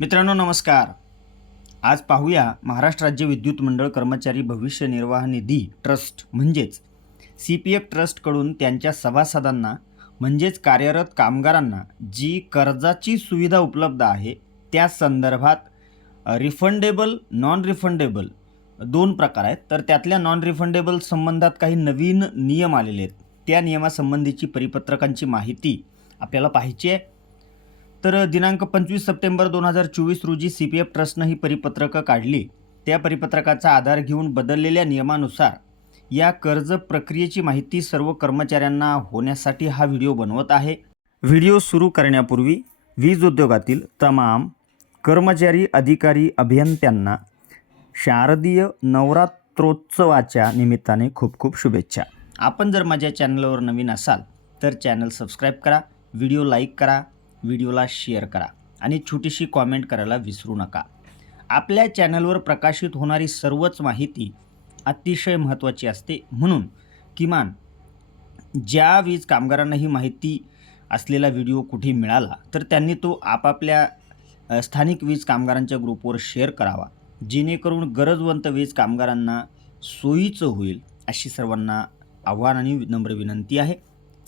मित्रांनो नमस्कार. आज पाहूया महाराष्ट्र राज्य विद्युत मंडळ कर्मचारी भविष्य निर्वाह निधी ट्रस्ट म्हणजेच सी पी एफ ट्रस्टकडून त्यांच्या सभासदांना म्हणजेच कार्यरत कामगारांना जी कर्जाची सुविधा उपलब्ध आहे त्या संदर्भात रिफंडेबल नॉन रिफंडेबल दोन प्रकार आहेत. तर त्यातल्या नॉन रिफंडेबल संबंधात काही नवीन नियम आलेले आहेत. त्या नियमासंबंधीची परिपत्रकांची माहिती आपल्याला पाहिजे आहे. तर दिनांक पंचवीस सप्टेंबर दोन हजार चोवीस रोजी सी पी एफ ट्रस्टनं ही परिपत्रकं काढली. त्या परिपत्रकाचा आधार घेऊन बदललेल्या नियमानुसार या कर्ज प्रक्रियेची माहिती सर्व कर्मचाऱ्यांना होण्यासाठी हा व्हिडिओ बनवत आहे. व्हिडिओ सुरू करण्यापूर्वी वीज उद्योगातील तमाम कर्मचारी अधिकारी अभियंत्यांना शारदीय नवरात्रोत्सवाच्या निमित्ताने खूप खूप शुभेच्छा. आपण जर माझ्या चॅनलवर नवीन असाल तर चॅनल सबस्क्राईब करा व्हिडिओ लाईक करा व्हिडिओला शेअर करा आणि छोटीशी कॉमेंट करायला विसरू नका. आपल्या चॅनलवर प्रकाशित होणारी सर्वच माहिती अतिशय महत्त्वाची असते. म्हणून किमान ज्या वीज कामगारांना ही माहिती असलेला व्हिडिओ कुठे मिळाला तर त्यांनी तो आपापल्या स्थानिक वीज कामगारांच्या ग्रुपवर शेअर करावा. जेणेकरून गरजवंत वीज कामगारांना सोयीचं होईल अशी सर्वांना आव्हान आणि नम्र विनंती आहे.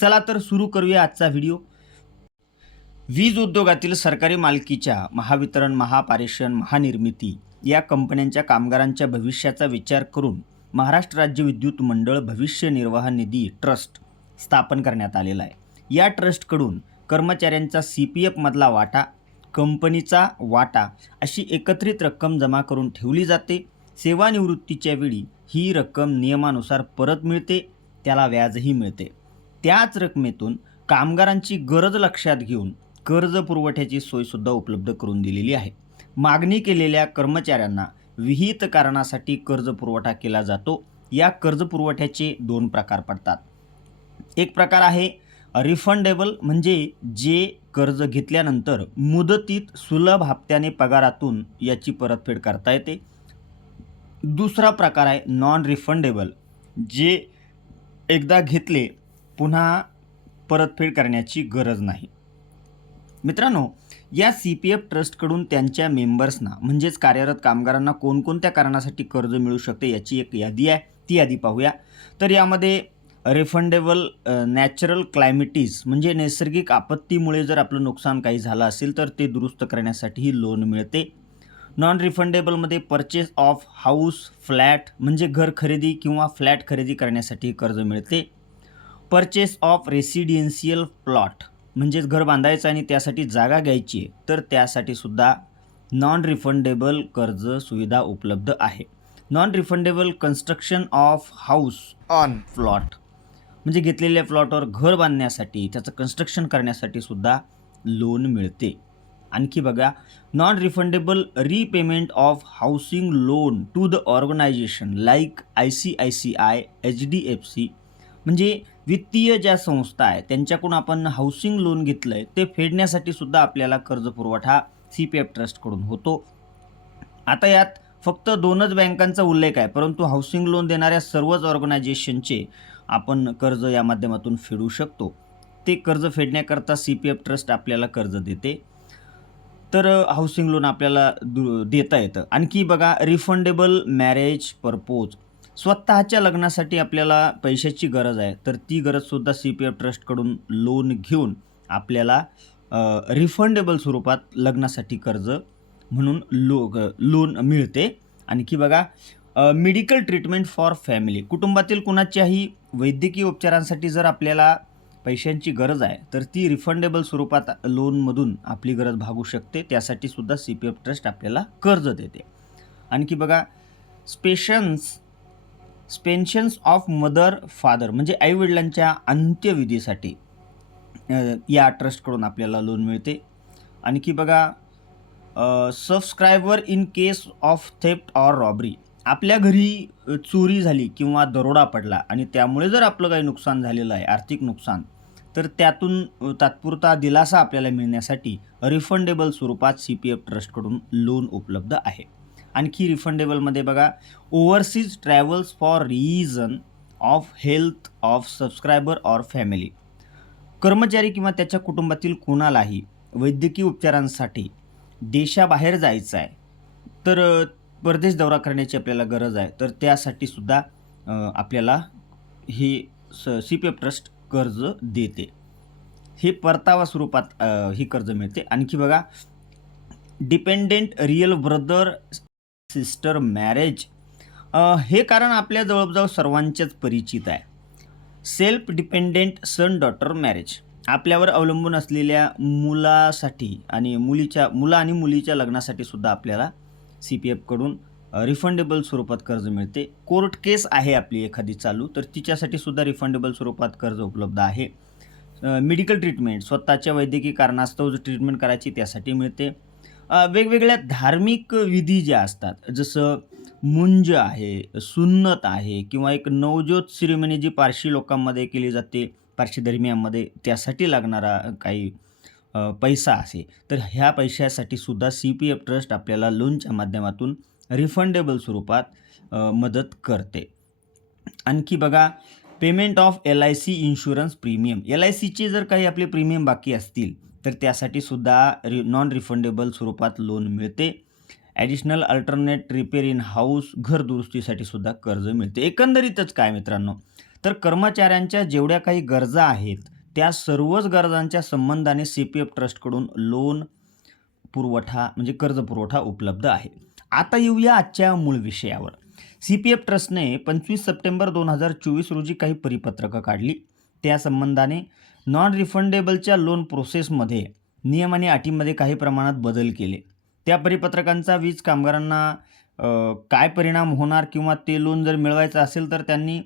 चला तर सुरू करूया आजचा व्हिडिओ. वीज उद्योगातील सरकारी मालकीच्या महावितरण महापारेषण महानिर्मिती या कंपन्यांच्या कामगारांच्या भविष्याचा विचार करून महाराष्ट्र राज्य विद्युत मंडळ भविष्य निर्वाह निधी ट्रस्ट स्थापन करण्यात आलेला आहे. या ट्रस्टकडून कर्मचाऱ्यांचा सी पी एफमधला वाटा कंपनीचा वाटा अशी एकत्रित रक्कम जमा करून ठेवली जाते. सेवानिवृत्तीच्या वेळी ही रक्कम नियमानुसार परत मिळते त्याला व्याजही मिळते. त्याच रकमेतून कामगारांची गरज लक्षात घेऊन कर्ज पुरवठ्याची सोयसुद्धा उपलब्ध करून दिलेली आहे. मागणी केलेल्या कर्मचाऱ्यांना विहित कारणासाठी कर्ज पुरवठा केला जातो. या कर्ज पुरवठ्याचे दोन प्रकार पडतात. एक प्रकार आहे रिफंडेबल म्हणजे जे कर्ज घेतल्यानंतर मुदतीत सुलभ हप्त्याने पगारातून याची परतफेड करता येते. दुसरा प्रकार आहे नॉन रिफंडेबल जे एकदा घेतले पुन्हा परतफेड करण्याची गरज नाही. मित्रांनो या सी पी एफ ट्रस्टकडून त्यांच्या मेंबर्सना म्हणजेच कार्यरत कामगारांना कोणकोणत्या कारणासाठी कर्ज मिळू शकते याची एक यादी आहे. ती यादी पाहूया. तर यामध्ये रिफंडेबल नॅचरल क्लायमिटीज म्हणजे नैसर्गिक आपत्तीमुळे जर आपलं नुकसान काही झालं असेल तर ते दुरुस्त करण्यासाठीही लोन मिळते. नॉन रिफंडेबलमध्ये परचेस ऑफ हाऊस फ्लॅट म्हणजे घर खरेदी किंवा फ्लॅट खरेदी करण्यासाठी कर्ज मिळते. परचेस ऑफ रेसिडेन्शियल प्लॉट म्हणजेच घर बांधायचं आणि त्यासाठी जागा घ्यायची आहे तर त्यासाठी सुद्धा नॉन रिफंडेबल कर्ज सुविधा उपलब्ध आहे. Non refundable construction of house on plot म्हणजे घेतलेल्या प्लॉटवर घर बांधण्यासाठी त्याचं कन्स्ट्रक्शन करण्यासाठी सुद्धा लोन मिळते. आणखी बघा non refundable repayment of housing loan to the organisation like I C I C I H D F C म्हणजे वित्तीय ज्या संस्था आहे त्यांच्याकडून आपण हाऊसिंग लोन घेतलं आहे ते फेडण्यासाठी सुद्धा आपल्याला कर्ज पुरवठा सी पी एफ ट्रस्टकडून होतो. आता यात फक्त दोनच बँकांचा उल्लेख आहे परंतु हाऊसिंग लोन देणाऱ्या सर्वच ऑर्गनायझेशनचे आपण कर्ज या माध्यमातून फेडू शकतो. ते कर्ज फेडण्याकरता सी पी एफ ट्रस्ट आपल्याला कर्ज देते. तर हाऊसिंग लोन आपल्याला दु देता येतं. आणखी बघा रिफंडेबल मॅरेज परपोज स्वतःच्या लग्नासाठी आपल्याला पैशाची गरज आहे. तर ती गरजसुद्धा सी पी एफ ट्रस्टकडून लोन घेऊन आपल्याला रिफंडेबल स्वरूपात लग्नासाठी कर्ज म्हणून लो लोन मिळते. आणखी बघा मेडिकल ट्रीटमेंट फॉर फॅमिली कुटुंबातील कुणाच्याही वैद्यकीय उपचारांसाठी जर आपल्याला पैशांची गरज आहे तर ती रिफंडेबल स्वरूपात लोनमधून आपली गरज भागू शकते. त्यासाठी सुद्धा सी पी एफ ट्रस्ट आपल्याला कर्ज देते. आणखी बघा स्पेशन्स स्पेन्शन्स ऑफ मदर फादर म्हणजे आईवडिलांच्या अंत्यविधीसाठी या ट्रस्टकडून आपल्याला लोन मिळते. आणखी बघा subscriber in case of theft or robbery आपल्या घरी चोरी झाली किंवा दरोडा पडला आणि त्यामुळे जर आपलं काही नुकसान झालेलं आहे आर्थिक नुकसान तर त्यातून तात्पुरता दिलासा आपल्याला मिळण्यासाठी रिफंडेबल स्वरूपात सी पी एफ ट्रस्टकडून लोन उपलब्ध आहे. आणखी रिफंडेबलमध्ये बघा. Overseas travels for reason of health of subscriber or family कर्मचारी किंवा त्याच्या कुटुंबातील कोणालाही वैद्यकीय उपचारांसाठी देशाबाहेर जायचं आहे तर परदेश दौरा करण्याची आपल्याला गरज आहे. तर त्यासाठी सुद्धा आपल्याला हे स सी पी एफ ट्रस्ट कर्ज देते. हे परतावा स्वरूपात हे ही कर्ज मिळते. आणखी बघा dependent real brother sister marriage. हे कारण आपल्या जवळजवळ सर्वांच्याच परिचित आहे. Self dependent son daughter marriage. आपल्यावर अवलंबून असलेल्या मुलासाठी आणि मुलीच्या मुला आणि मुलीच्या लग्नासाठी सुद्धा आपल्याला सी पी एफकडून रिफंडेबल स्वरूपात कर्ज मिळते. कोर्ट केस आहे आपली एखादी चालू तर तिच्यासाठी सुद्धा रिफंडेबल स्वरूपात कर्ज उपलब्ध आहे. मेडिकल ट्रीटमेंट स्वतःच्या वैद्यकीय कारणास्तव जो ट्रीटमेंट करायची त्यासाठी मिळते. वेगवेगळ्या धार्मिक विधी ज्या असतात जसं मुंज आहे सुन्नत आहे किंवा एक नवज्योत सिरेमनी जी पारशी लोकांमध्ये केली जाते पारशी धर्मियांमध्ये त्यासाठी लागणारा काही पैसा असे तर ह्या पैशासाठी सुद्धा सी पी एफ ट्रस्ट आपल्याला लोनच्या माध्यमातून रिफंडेबल स्वरूपात मदत करते. आणखी बघा payment of L I C insurance premium. L I सीचे जर काही आपले प्रीमियम बाकी असतील तर त्यासाठी सुद्धा रि नॉन रिफंडेबल स्वरूपात लोन मिळते. Additional alternate repair in house घर दुरुस्तीसाठी सुद्धा कर्ज मिळते. एकंदरीतच काय मित्रांनो? तर कर्मचाऱ्यांच्या जेवढ्या काही गरजा आहेत त्या सर्वच गरजांच्या संबंधाने सी पी एफ ट्रस्टकडून लोन पुरवठा म्हणजे कर्ज पुरवठा उपलब्ध आहे. आता येऊया आजच्या मूळ विषयावर. सी पी एफ ट्रस्टने पंचवीस सप्टेंबर दोन हजार चोवीस रोजी काही परिपत्रकं काढली. त्या संबंधाने नॉन रिफंडेबलच्या लोन प्रोसेसमध्ये नियम आणि अटीमध्ये काही प्रमाणात बदल केले. त्या परिपत्रकांचा वीज कामगारांना काय परिणाम होणार किंवा ते लोन जर मिळवायचं असेल तर त्यांनी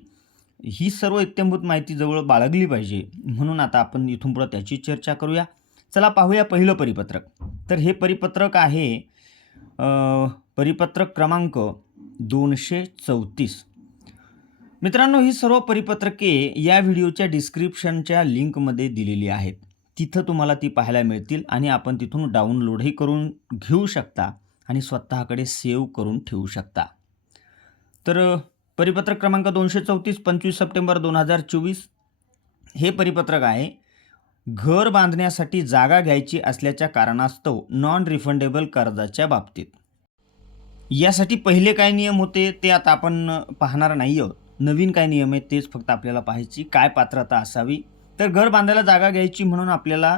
ही सर्व इत्यंभूत माहिती जवळ बाळगली पाहिजे म्हणून आता आपण इथून पुढं त्याची चर्चा करूया. चला पाहूया पहिलं परिपत्रक. तर हे परिपत्रक आहे परिपत्रक क्रमांक दोनशे चौतीस. मित्रांनो ही सर्व परिपत्रके या व्हिडिओच्या डिस्क्रिप्शनच्या लिंकमध्ये दिलेली आहेत. तिथं तुम्हाला ती पाहायला मिळतील आणि आपण तिथून डाउनलोडही करून घेऊ शकता आणि स्वतःकडे सेव्ह करून ठेवू शकता. तर परिपत्रक क्रमांक दोनशे चौतीस पंचवीस सप्टेंबर दोन हजार चोवीस. हे परिपत्रक आहे घर बांधण्यासाठी जागा घ्यायची असल्याच्या कारणास्तव नॉन रिफंडेबल कर्जाच्या बाबतीत. यासाठी पहिले काय नियम होते ते आता आपण पाहणार नाही आहोत नवीन काय नियम आहेत तेच फक्त आपल्याला पाहायची काय पात्रता असावी? तर घर बांधायला जागा घ्यायची म्हणून आपल्याला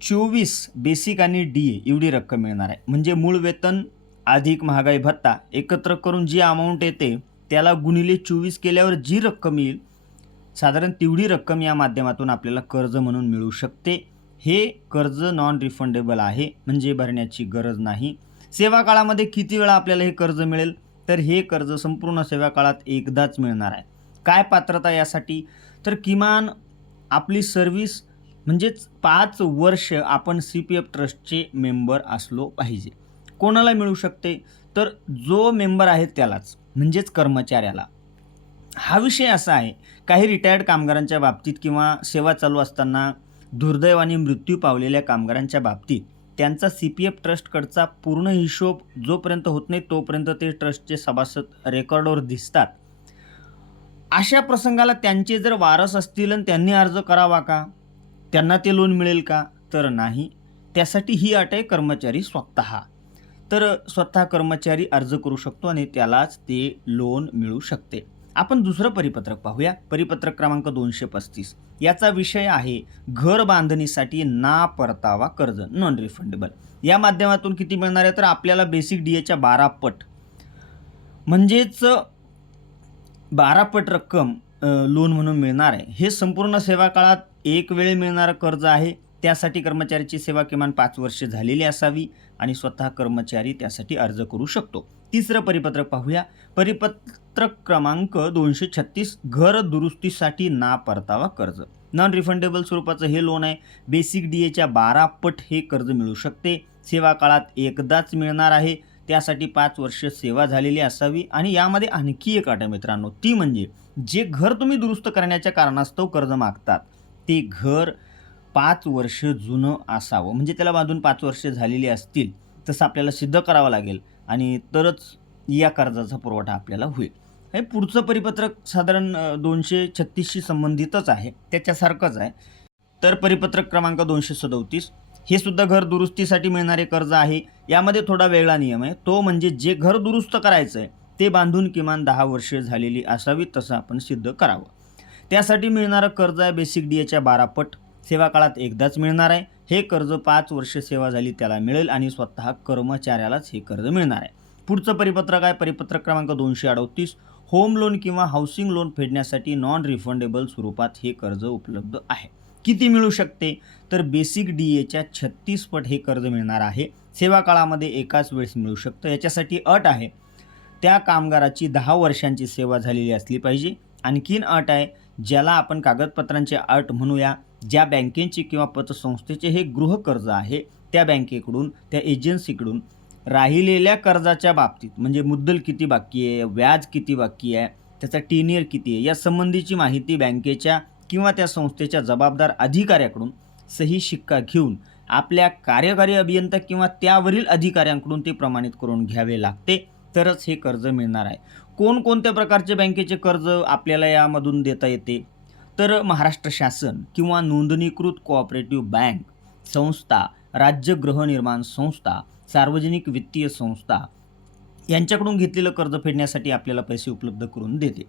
चोवीस बेसिक आणि डी ए एवढी रक्कम मिळणार आहे. म्हणजे मूळ वेतन अधिक महागाई भत्ता एकत्र करून जी अमाऊंट येते त्याला गुणिले चोवीस केल्यावर जी रक्कम येईल साधारण तेवढी रक्कम या माध्यमातून आपल्याला कर्ज म्हणून मिळू शकते. हे कर्ज नॉन रिफंडेबल आहे म्हणजे भरण्याची गरज नाही. सेवा काळामध्ये किती वेळा आपल्याला हे कर्ज मिळेल? तर हे कर्ज संपूर्ण सेवा काळात एकदाच मिळणार आहे. काय पात्रता यासाठी? तर किमान आपली सर्व्हिस म्हणजेच पाच वर्ष आपण सी पी एफ ट्रस्टचे मेंबर असलो पाहिजे. कोणाला मिळू शकते? तर जो मेंबर आहे त्यालाच म्हणजेच कर्मचाऱ्याला. हा विषय असा आहे काही रिटायर्ड कामगारांच्या बाबतीत किंवा सेवा चालू असताना दुर्दैवाने मृत्यू पावलेल्या कामगारांच्या बाबतीत त्यांचा सी पी एफ ट्रस्टकडचा पूर्ण हिशोब जोपर्यंत होत नाही तोपर्यंत ते ट्रस्टचे सभासद रेकॉर्डवर दिसतात. अशा प्रसंगाला त्यांचे जर वारस असतील आणि त्यांनी अर्ज करावा का? त्यांना ते लोन मिळेल का? तर नाही. त्यासाठी ही अट आहे कर्मचारी स्वतः. तर स्वतः कर्मचारी अर्ज करू शकतो आणि त्यालाच ते लोन मिळू शकते. आपण दुसरं परिपत्रक पाहूया. परिपत्रक क्रमांक दोनशे पस्तीस. याचा विषय आहे घर बांधणीसाठी ना परतावा कर्ज नॉन रिफंडेबल या माध्यमातून किती मिळणार आहे? तर आपल्याला बेसिक डी एच्या बारा पट. म्हणजेच बारा पट रक्कम लोन म्हणून मिळणार आहे. हे संपूर्ण सेवा काळात एक वेळ मिळणारं कर्ज आहे. त्यासाठी कर्मचाऱ्याची सेवा किमान पाच वर्षे झालेली असावी आणि स्वतः कर्मचारी त्यासाठी अर्ज करू शकतो. तिसरं परिपत्रक पाहूया. परिपत्रक क्रमांक दोनशे छत्तीस घर दुरुस्तीसाठी ना परतावा कर्ज. नॉन रिफंडेबल स्वरूपाचं हे लोन आहे. बेसिक डी एच्या बारा पट हे कर्ज मिळू शकते. सेवा काळात एकदाच मिळणार आहे. त्यासाठी पाच वर्ष सेवा झालेली असावी आणि यामध्ये आणखी एक अट आहे मित्रांनो. ती म्हणजे जे घर तुम्ही दुरुस्त करण्याच्या कारणास्तव कर्ज मागतात ते घर पाच वर्ष जुनं असावं. म्हणजे त्याला बांधून पाच वर्ष झालेली असतील तसं आपल्याला सिद्ध करावं लागेल आणि तरच या कर्जाचा पुरवठा आपल्याला होईल. हे पुढचं परिपत्रक साधारण दोनशे छत्तीसशी संबंधितच आहे. त्याच्यासारखंच आहे. तर परिपत्रक क्रमांक दोनशे सदोतीस. हे सुद्धा घर दुरुस्तीसाठी मिळणारे कर्ज आहे. यामध्ये थोडा वेगळा नियम आहे. तो म्हणजे जे घर दुरुस्त करायचं आहे ते बांधून किमान दहा वर्षे झालेली असावी तसं आपण सिद्ध करावं. त्यासाठी मिळणारं कर्ज आहे बेसिक डी एच्या बारा पट. सेवा काळात एकदाच मिळणार आहे. हे कर्ज पाच वर्ष सेवा झाली त्याला मिळेल आणि स्वतः कर्मचाऱ्यालाच हे कर्ज मिळणार आहे. पुढचं परिपत्रक आहे परिपत्रक क्रमांक दोनशे अडोतीस. होम लोन किंवा हाऊसिंग लोन फेडण्यासाठी नॉन रिफंडेबल स्वरूपात हे कर्ज उपलब्ध आहे. किती मिळू शकते? तर बेसिक डी एच्या छत्तीस पट हे कर्ज मिळणार आहे. सेवा काळामध्ये एकाच वेळेस मिळू शकतं. याच्यासाठी अट आहे. त्या कामगाराची दहा वर्षांची सेवा झालेली असली पाहिजे. आणखीन अट आहे ज्याला आपण कागदपत्रांची अट म्हणूया. ज्या बँकेची किंवा पतसंस्थेचे हे गृहकर्ज आहे त्या बँकेकडून त्या एजन्सीकडून राहिलेल्या कर्जाच्या बाबतीत म्हणजे मुद्दल किती बाकी आहे व्याज किती बाकी आहे त्याचा टेनियर किती आहे या संबंधीची माहिती बँकेच्या किंवा त्या संस्थेच्या जबाबदार अधिकाऱ्याकडून सही शिक्का घेऊन आपल्या कार्यकारी अभियंता किंवा त्यावरील अधिकाऱ्यांकडून ते प्रमाणित करून घ्यावे लागते. तरच हे कर्ज मिळणार आहे. कोणकोणत्या प्रकारचे बँकेचे कर्ज आपल्याला यामधून देता येते? तर महाराष्ट्र शासन किंवा नोंदणीकृत कोऑपरेटिव्ह बँक संस्था राज्य गृहनिर्माण संस्था सार्वजनिक वित्तीय संस्था यांच्याकडून घेतलेलं कर्ज फेडण्यासाठी आपल्याला पैसे उपलब्ध करून देते.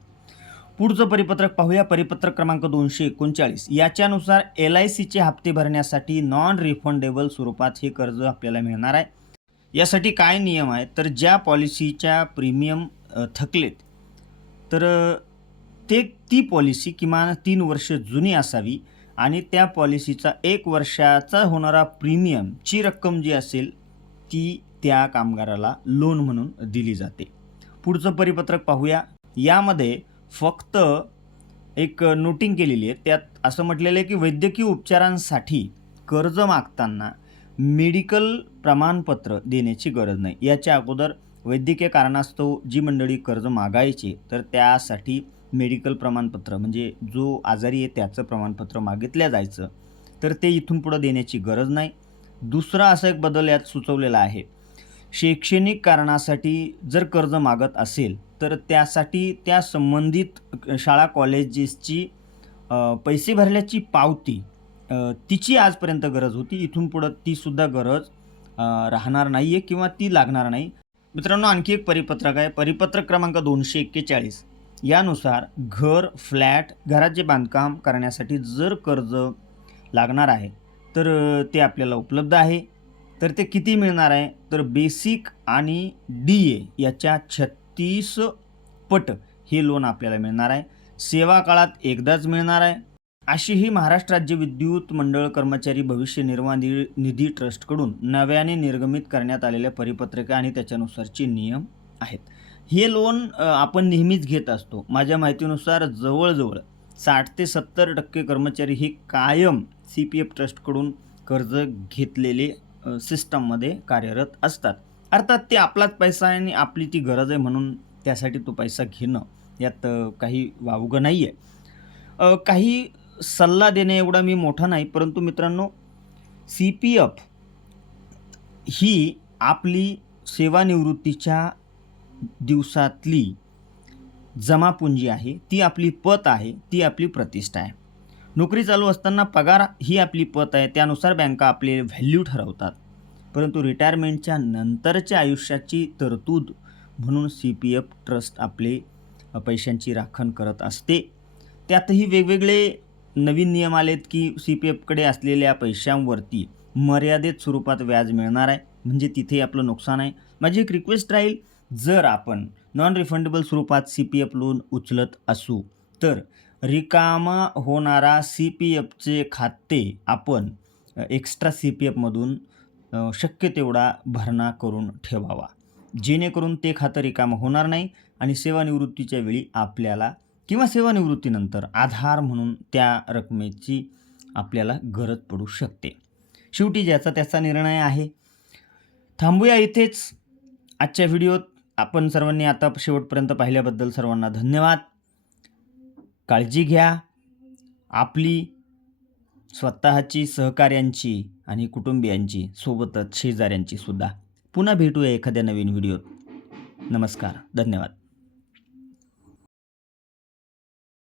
पुढचं परिपत्रक पाहूया. परिपत्रक क्रमांक दोनशे एकोणचाळीस. याच्यानुसार एल आय सीचे हप्ते भरण्यासाठी नॉन रिफंडेबल स्वरूपात हे कर्ज आपल्याला मिळणार आहे. यासाठी काय नियम आहेत? तर ज्या पॉलिसीच्या प्रीमियम थकलेत तर ते ती पॉलिसी किमान तीन वर्ष जुनी असावी आणि त्या पॉलिसीचा एक वर्षाचा होणारा प्रीमियमची रक्कम जी असेल ती त्या कामगाराला लोन म्हणून दिली जाते. पुढचं परिपत्रक पाहूया. यामध्ये फक्त एक नोटिंग केलेली आहे. त्यात असं म्हटलेलं आहे की वैद्यकीय उपचारांसाठी कर्ज मागताना मेडिकल प्रमाणपत्र देण्याची गरज नाही. याच्या अगोदर वैद्यकीय कारणास्तव जी मंडळी कर्ज मागायचे तर त्यासाठी मेडिकल प्रमाणपत्र म्हणजे जो आजारी आहे त्याचं प्रमाणपत्र मागितल्या जायचं. तर ते इथून पुढं देण्याची गरज नाही. दुसरा असा एक बदल यात सुचवलेला आहे. शैक्षणिक कारणासाठी जर कर्ज मागत असेल तर त्यासाठी त्या संबंधित शाळा कॉलेजेसची पैसे भरल्याची पावती तिची आजपर्यंत गरज होती. इथून पुढं तीसुद्धा गरज राहणार नाही आहे किंवा ती लागणार नाही. मित्रांनो आणखी एक परिपत्रक आहे. परिपत्रक क्रमांक दोनशे एक्केचाळीस. यानुसार घर फ्लॅट घराचे बांधकाम करण्यासाठी जर कर्ज लागणार आहे तर ते आपल्याला उपलब्ध आहे. तर ते किती मिळणार आहे? तर बेसिक आणि डी ए याच्या छत्तीस पट हे लोन आपल्याला मिळणार आहे. सेवा काळात एकदाच मिळणार आहे. अशी ही महाराष्ट्र राज्य विद्युत मंडळ कर्मचारी भविष्य निर्वाह नि- निधी ट्रस्टकडून नव्याने निर्गमित करण्यात आलेल्या परिपत्रके आणि त्याच्यानुसारचे नियम आहेत. हे लोन आपण नेहमीच घेत असतो. माझ्या माहितीनुसार जवळजवळ साठ ते सत्तर टक्के कर्मचारी हे कायम सी पी एफ ट्रस्टकडून कर्ज घेतलेले सिस्टममध्ये कार्यरत असतात. अर्थात ते आपलाच पैसा आहे आणि आपली ती गरज आहे म्हणून त्यासाठी तो पैसा घेणं यात काही वावगं नाही आहे काही सल्ला देणे एवढा मी मोठा नाही परंतु मित्रांनो सी पी एफ ही आपली सेवानिवृत्तीच्या दिवसातली जमापुंजी आहे. ती आपली पत आहे ती आपली प्रतिष्ठा आहे. नोकरी चालू असताना पगार ही आपली पत आहे त्यानुसार बँका आपले व्हॅल्यू ठरवतात. परंतु रिटायरमेंटच्या नंतरच्या आयुष्याची तरतूद म्हणून सी पी एफ ट्रस्ट आपले पैशांची राखण करत असते. त्यातही वेगवेगळे नवीन नियम आलेत की सी पी एफकडे असलेल्या पैशांवरती मर्यादित स्वरूपात व्याज मिळणार आहे. म्हणजे तिथे आपलं नुकसान आहे. माझी एक रिक्वेस्ट राहील जर आपण नॉन रिफंडेबल स्वरूपात सी पी एफ लोन उचलत असू तर रिकामा होणारा सी पी एफचे खाते आपण एक्स्ट्रा सी पी एफमधून शक्य तेवढा भरणा करून ठेवावा. जेणेकरून ते खातं रिकामं होणार नाही आणि सेवानिवृत्तीच्या वेळी आपल्याला किंवा सेवानिवृत्तीनंतर आधार म्हणून त्या रकमेची आपल्याला गरज पडू शकते. शेवटी ज्याचा त्याचा निर्णय आहे. थांबूया इथेच. आजच्या व्हिडिओत आपण सर्वांनी आता शेवटपर्यंत पाहिल्याबद्दल सर्वांना धन्यवाद. काळजी घ्या. आपली स्वतःची सहकाऱ्यांची आणि कुटुंबियांची सोबतच शेजाऱ्यांची सुद्धा. पुन्हा भेटूया एखाद्या नवीन व्हिडिओत. नमस्कार. धन्यवाद.